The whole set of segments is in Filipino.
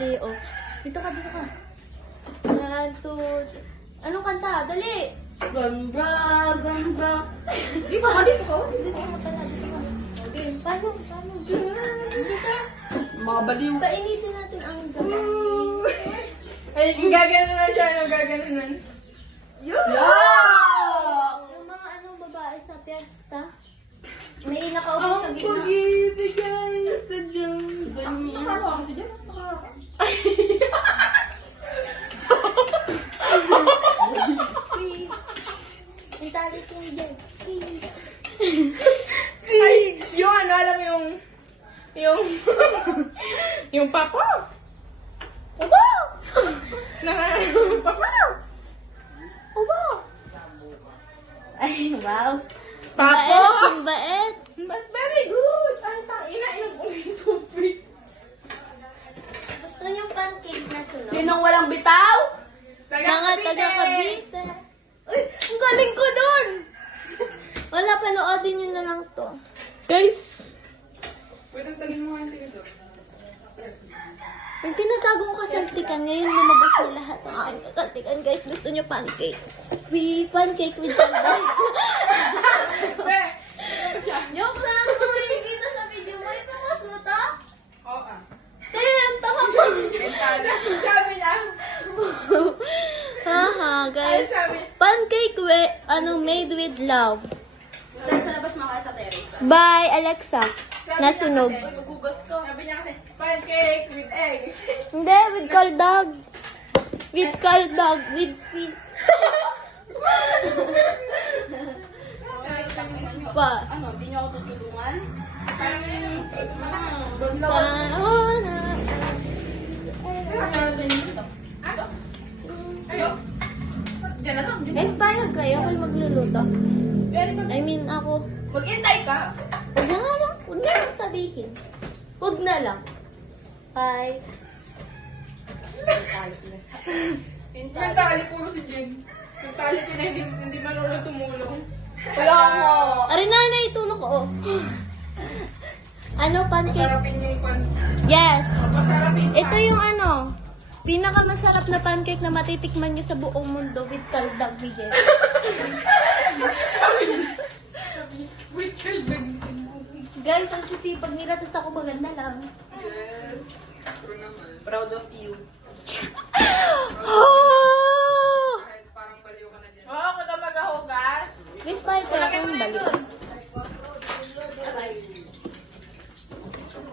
3, oh. Dito ka, dito ka. 1, 2, anong kanta? Dali! Ganda, ganda. Di ba? Dito ka, dito ka pala, dito ka. Okay, paano? Mga baliw. Painitin natin ang gagawin. Ay, gagano na siya, gagano na. Yeah! Yung mga anong babae sa piyesta, may nakaupo sa gitna. Pag-ibigay sa Diyos. Nakakawa kasi dyan. Intalis yung dyan. Ay, yung ano, alam mo yung yung papa. Ubo! Papa. Ubo! Ay, wow. Papa. Ang bait. But very good. Ang tangina, ilang ulit tubig. Gusto niyo pancake na sunog? Sinong walang bitaw? Mga taga-Cavite. Uy, ang galing ko doon! Wala, panoodin nyo na lang to. Guys. Pwede tagin mo ang tingin. Yung tinatago ko kasi ang tikan, ngayon lumabas na lahat ang aking kakantikan. Guys, gusto nyo pancake? Pancake with salda. Joke lang mo, kita sa video mo. Ito mas mo to? Oo. Ang tama mo. Sabi niya. Haha, guys. Pancake made with love. Tayo sa labas makaya sa terrace. By Alexa. Nasunog. Hugas to. Sabi niya kasi, pancake with egg. Hindi, with cold dog. With cold dog. With feet. Pa. Ano, di niyo ako tutulungan? Parang yung... Ganda. Paona. Ayo. Diyan na lang. Guys, payag kayo. Ako magluluto. Very good. I mean, ako. Maghintay ka. Huwag na nga lang. Huwag na lang sabihin. Huwag na lang. Bye. Mentali, puro si Jen. Mentali ko na hindi marunong tumulong. Kaya mo. Ari na, itulog ko. Oh. Ano, pancake? Masarapin niyo yung pan. Yes. Masarapin. Ito yung ano, pinakamasarap na pancake na matitikman nyo sa buong mundo with kaldag bigay. With children. Guys, ang sisipag nila, tapos ako maganda lang. Yes. True naman. Proud of you. Oh! Kahit parang baliw ka na dyan. Oo, ako na maghahugas. Guys, bakit kaya akong balik?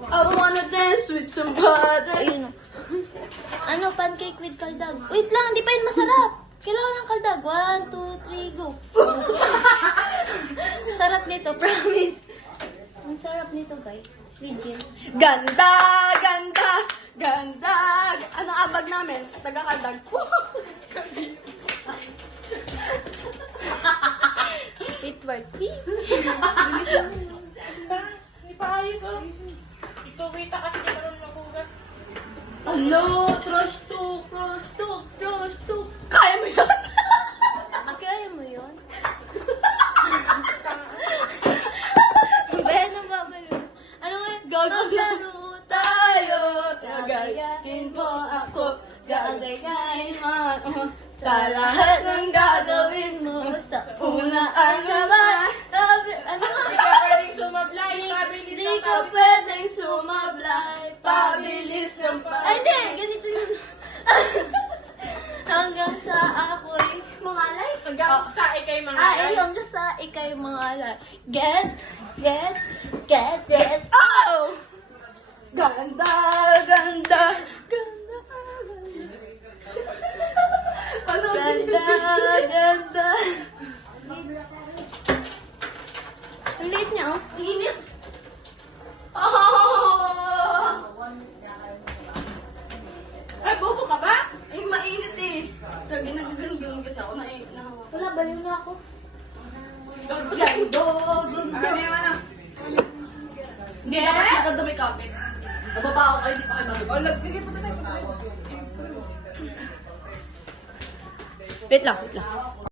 I wanna dance with somebody. Ayun o. Ano, pancake with kaldag. Wait lang, hindi pa yun masarap. Kailangan ng kaldag. 1, 2, 3, go. Sarap nito, promise. Ang sarap nito, guys. Legit. Ganda, ganda, ganda. Ano abag namin? Taga-kaldag. It worked. Hindi pa ayos oh. Ikaw kita kasi di marunong maghugas. Hello, trash talk, trash talk, trash talk. Kaya mo yun? Kaya mo yun? Ben, ang babalo. Ano nga? Maglaro tayo. Gagayahin mo ako. Gagayahin mo ako. Sa lahat ng gagawin mo. Basta Unaan naman. Ano? Hindi ka pwedeng sumablay. Pabilis Di ng ka pwedeng sumablay. Pabilis ng Ay, hindi. Ganito yun. Hanggang sa ako'y mangalay. hanggang sa ikay mga Ay, hanggang sa ikay mangalay. Get. Oh! Ganda, ganda, ganda. Ano? Ganda. Ang liit niya, oh. Ang init. Oh! Ay, bobo ka ba? Ay, mainit eh. Ginaganon kasi ako. Nahawa. Wala, baliw na ako. Gando, gando. Hindi, dapat maganda may kapit. Nababa ako kayo, di pa kayo bababa. Oh, lagtigay pa tayo. Wait lang.